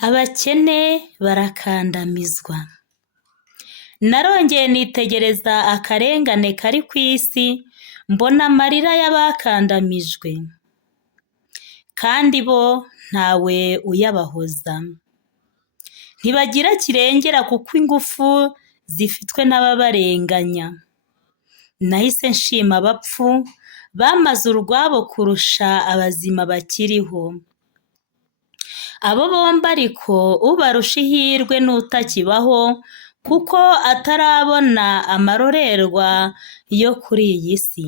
Abakene barakandamizwa. Narongeye nitegereza akarengane kari ku isi, mbona amarira y'abakandamijwe, kandi bo ntawe uyabahoza. Ntibagira kirengera kuko ingufu zifitwe n'ababarenganya. Nahise nshima abapfu bamaze urwabo kurusha abazima bakiriho. Abo bombi ariko ubarusha ihirwe n'utakibaho, kuko atarabona amarorerwa yo kuri iyi si.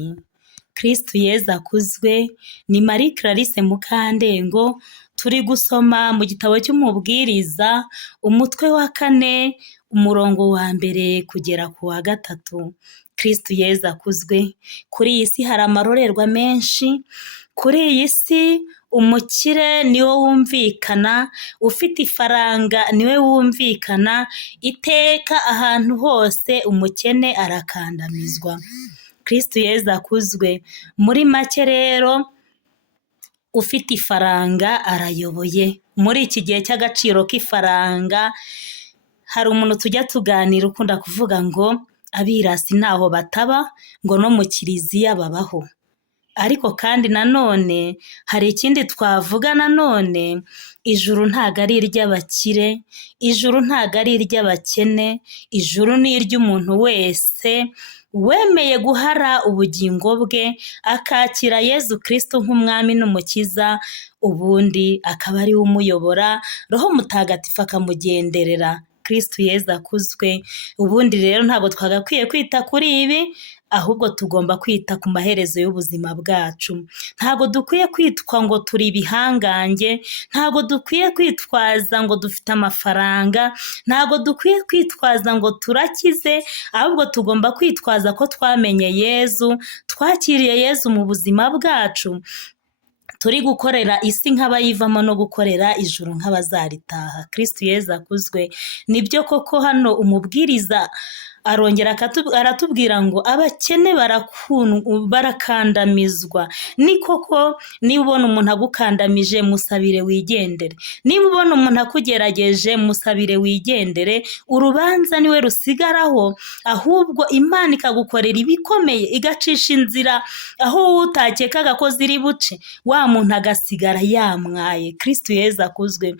Kristu Yezu akuzwe. Ni Marie Clarisse Mukandengo, turi gusoma mu gitabo cy'umubwiriza, umutwe wa 4, umurongo wa 1 kugera ku wa 3. Kristu Yezu akuzwe. Kuri iyi si hari amarorerwa menshi. Kuri iyi si umukire niwe wumvikana, ufite ifaranga niwe wumvikana, iteka ahantu hose umukene arakandamizwa. Kristu Yezu akuzwe. Muri make rero, ufite ifaranga arayoboye. Muri iki gihe cy'agaciro k'ifaranga, hari umuntu tujya tuganira ukunda kuvuga ngo abirasi ntaho bataba, ngo no mu kiliziya babaho. Ariko kandi nanone hari ikindi twavuga nanone, ijuru ntago ari iry'abakire, ijuru ntago ari iry'abakene, ijuru ni iry'umuntu wese wemeye guhara ubugingo bwe, akakira Yezu Kristo nk'umwami n'umukiza, ubundi akaba ari we umuyobora, Roho Mutagatifu akamugenderera. Kristu Yezu akuzwe. Ubundi rero ntabwo twagakwiye kwita kuri ibi, ahubwo tugomba kwita ku maherezo y'ubuzima bwacu. Ntabwo dukwiye kwitwa ngo turi ibihangange, ntabwo dukwiye kwitwaza ngo dufite amafaranga, ntabwo dukwiye kwitwaza ngo turakize, ahubwo tugomba kwitwaza ko twamenye Yezu, twakiriye Yezu mu buzima bwacu, turi gukorera isi nk'abayivamo no gukorera ijuru nk'abazaritaha. Kristu Yezu akuzwe. Nibyo koko hano umubwiriza arongera aratubwira ngo abakene barakandamizwa. Ni koko, niba ubona umuntu agukandamije, musabire wigendere. Niba ubona umuntu akugerageje, musabire wigendere. Urubanza niwe rusigaraho, ahubwo Imana ikagukorera ibikomeye, igacisha inzira aho utakekaga ko ziri buce, wa muntu agasigara yamwaye. Kristu Yezu akuzwe.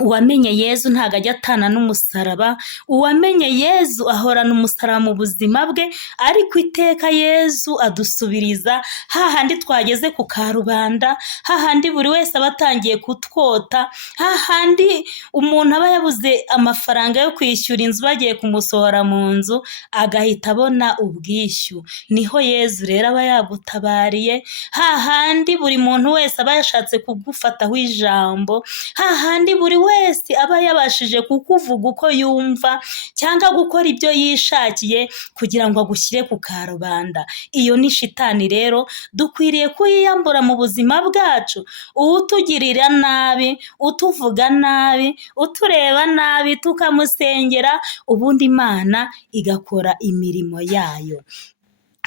Uwamenye Yezu ntago ajya atana n'umusaraba, uwamenye Yezu ahorana umusaraba mu buzima bwe, ariko iteka Yezu adusubiriza hahandi twageze ku karubanda, hahandi buri wese aba atangiye kutwota, hahandi umuntu aba yabuze amafaranga yo kwishyura inzu bagiye kumusohora mu nzu, agahita abona ubwishyu. Niho Yezu rero aba yagutabariye, hahandi buri muntu wese aba yashatse kugufataho ijambo, hahandi buri wese aba yabashije kukuvuga uko yumva cyangwa gukora ibyo yishakiye kugira ngo agushyire ku karubanda. Iyo ni shitani rero, dukwiriye kuyiyambura mu buzima bwacu. Utugirira nabi, utuvuga nabi, utureba nabi, tukamusengera, ubundi Imana igakora imirimo yayo.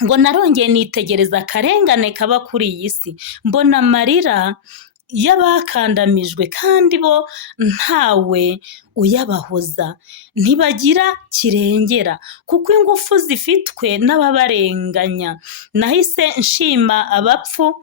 Ngo narongeye nitegereza akarengane kaba kuri iyi si, mbona amarira y'abakandamijwe, kandi bo ntawe uyabahoza. Ntibagira kirengera kuko ingufu zifitwe n'ababarenganya. Nahise nshima abapfu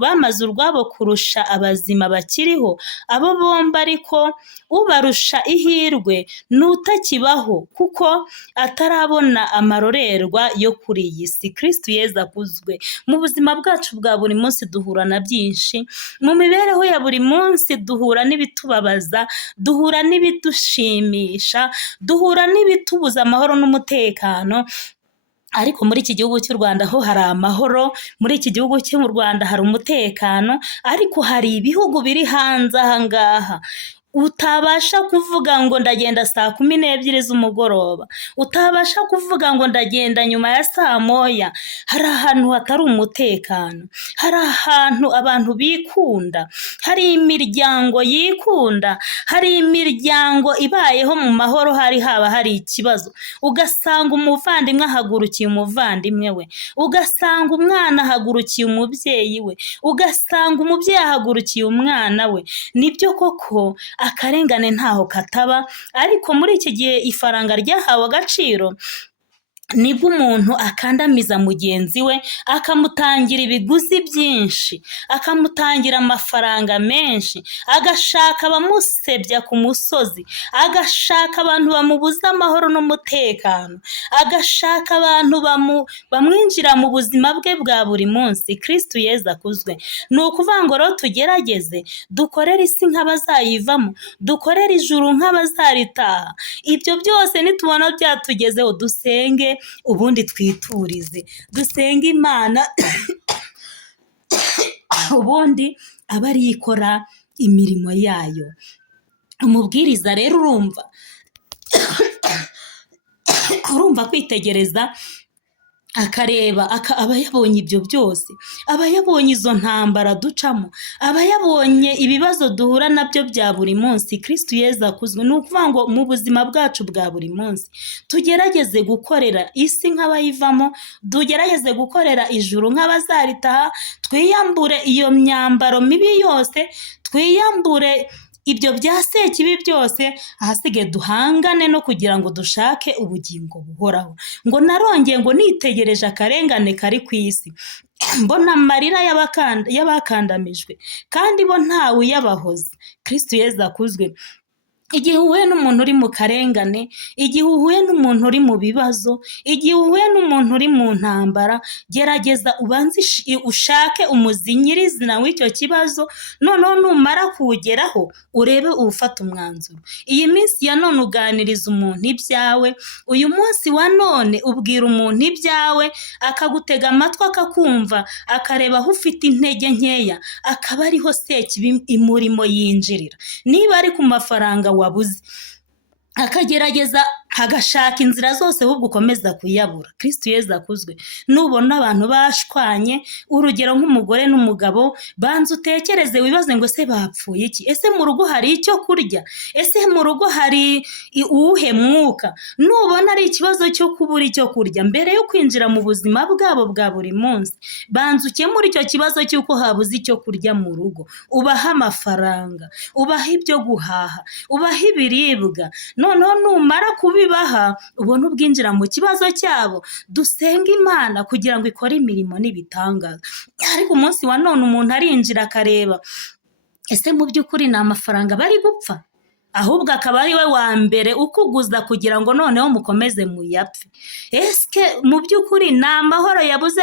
bamaze urwabo kurusha abazima bakiriho. Abo bombi ariko ubarusha ihirwe n'utakibaho, kuko atarabona amarorerwa yo kuri iyi si. Kristu Yezu akuzwe. Mu buzima bwacu bwa buri munsi duhura na byinshi, mu mibereho ya buri munsi duhura n'ibitubabaza, duhura n'ibidushimisha, duhura n'ibitubuza amahoro n'umutekano. Ariko muri iki gihugu cy'u Rwanda ho hari amahoro, muri iki gihugu cy'u Rwanda hari umutekano, ariko hari ibihugu biri hanze aha ngaha utabasha kuvuga ngo ndagenda saa 12 z'umugoroba, utabasha kuvuga ngo ndagenda nyuma ya saa moya. Hari ahantu hatari umutekano, hari ahantu abantu bikunda, hari imiryango yikunda, hari imiryango ibayeho mu mahoro, haba hari ikibazo ugasanga umuvandimwe ahagurukiye umuvandimwe we, ugasanga umwana ahagurukiye umubyeyi we, ugasanga umubyeyi ahagurukiye umwana we. Nibyo koko akarengane ntaho kataba, ariko muri iki gihe ifaranga ryahawe agaciro nibwo umuntu akandamiza mugenzi we, akamutangira ibiguzi byinshi, akamutangira amafaranga menshi, agashaka abamusebya ku musozi, agashaka abantu bamubuza amahoro n'umutekano, agashaka abantu bamwinjira mu buzima bwe bwa buri munsi. Kristo Yezu akuzwe. Ni ukuvuga ngo rero tugerageze dukorere isi nk'abazayivamo, dukorere ijuru nk'abazaritaha. Ibyo byose nitubona byatugezeho, dusenge ubundi twiturize, dusenge Imana ubundi aba ari ikora imirimo yayo. Umubwiriza rero urumva kwitegereza akareba, aba yabonye ibyo byose, aba yabonye izo ntambara ducamo, aba yabonye ibibazo duhura nabyo bya buri munsi. Kristo Yezu akuzwe. Ni ukuvuga ngo mu buzima bwacu bwa buri munsi tugerageze gukorera isi nk'abayivamo, tugerageze gukorera ijuru nk'abazaritaha, twiyambure iyo myambaro mibi yose, twiyambure ibyo bya sekibi byose, ahasigaye duhangane no kugira ngo dushake ubugingo buhoraho. Ngo narongeye ngo nitegereje akarengane kari ku isi, mbona amarira y'abakandamijwe kandi bo ntawe uyabahoza. Kristo Yezu akuzwe. Igihe uhuye n'umuntu uri mu karengane, igihe uhuye n'umuntu uri mu bibazo, igihe uhuye n'umuntu uri mu ntambara, gerageza ubanze ushake umuzi nyirizina w'icyo kibazo, noneho numara kuwugeraho urebe ufata umwanzuro. Iyi minsi ya none uganiriza umuntu ibyawe, uyu munsi wa none ubwira umuntu ibyawe, akagutega amatwi akakumva, akareba aho ufite intege nkeya, akaba ariho sekibi imurimo yinjirira. Niba ari ku mafaranga wabuze, akagerageza agashaka inzira zose ahubwo ukomeza kuyabura. Kristo Yezu akuzwe. Nubona abantu bashwanye, urugero nk'umugore n'umugabo, banza utekereze wibaze ngo ese bapfuye iki? Ese mu rugo hari icyo kurya? Ese mu rugo hari uwuhe mwuka? Nubona ari ikibazo cyo kubura icyo kurya, mbere yo kwinjira mu buzima bwabo bwa buri munsi, banza ukemura icyo kibazo cy'uko habuze icyo kurya mu rugo. Ubaha amafaranga, ubaha ibyo guhaha, ubaha ibiribwa, noneho numara kubibaha ubona ubwinjira mu kibazo cyabo. Dusenga Imana kugira ngo ikore imirimo n'ibitangaza. Ariko umunsi wa none umuntu arinjira akareba, ese mu by'ukuri ni amafaranga bari gupfa? Ahubwo akaba ari we wa mbere ukuguza kugira ngo noneho mukomeze muyapfe. Eske mu by'ukuri ni amahoro yabuze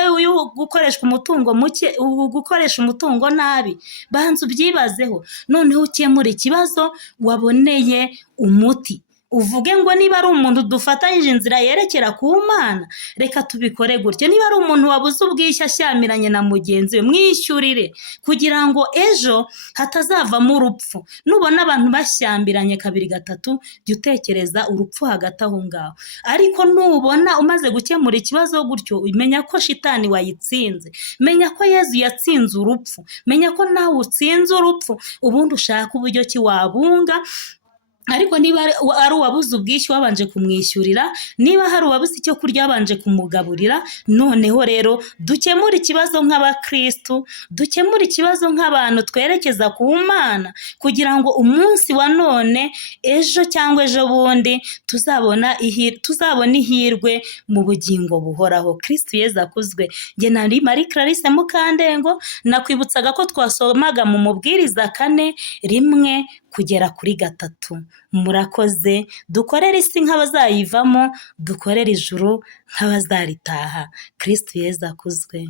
gukoresha umutungo muke, gukoresha umutungo nabi? Banza ubyibazeho, noneho ukemura ikibazo waboneye umuti. Uvuge ngo niba ari umuntu dufatanyije inzira yerekera ku Mana, reka tubikore gutyo. Niba ari umuntu wabuze ubwishyu ashyamiranye na mugenzi we, mwishyurire kugira ngo ejo hatazavamo urupfu. Nubona abantu bashyambiranye kabiri gatatu, jya utekereza urupfu hagati aho ngaho. Ariko nubona umaze gukemura ikibazo gutyo, umenya ko shitani wayitsinze, menya ko Yezu yatsinze urupfu, menya ko nawe utsinze urupfu, ubundi ushaka uburyo ki wabunga. Ariko niba ari uwabuze ubwishyu wabanje kumwishyurira, niba hari uwabuze icyo kurya wabanje kumugaburira. Noneho rero dukemura ikibazo nk'abakristu, dukemura ikibazo nk'abantu twerekeza ku Mana, kugira ngo umunsi wa none, ejo cyangwa ejo bundi tuzabona ihirwe mu bugingo buhoraho. Kristo Yezu akuzwe. Jye nari Marie Clarisse Mukandengo, nakwibutsaga ko twasomaga mu Mubwiriza 4:1 kugera kuri 3. Murakoze. Dukorere isi nk'abazayivamo, dukorere ijuru nk'abazaritaha. Kristo Yezu akuzwe.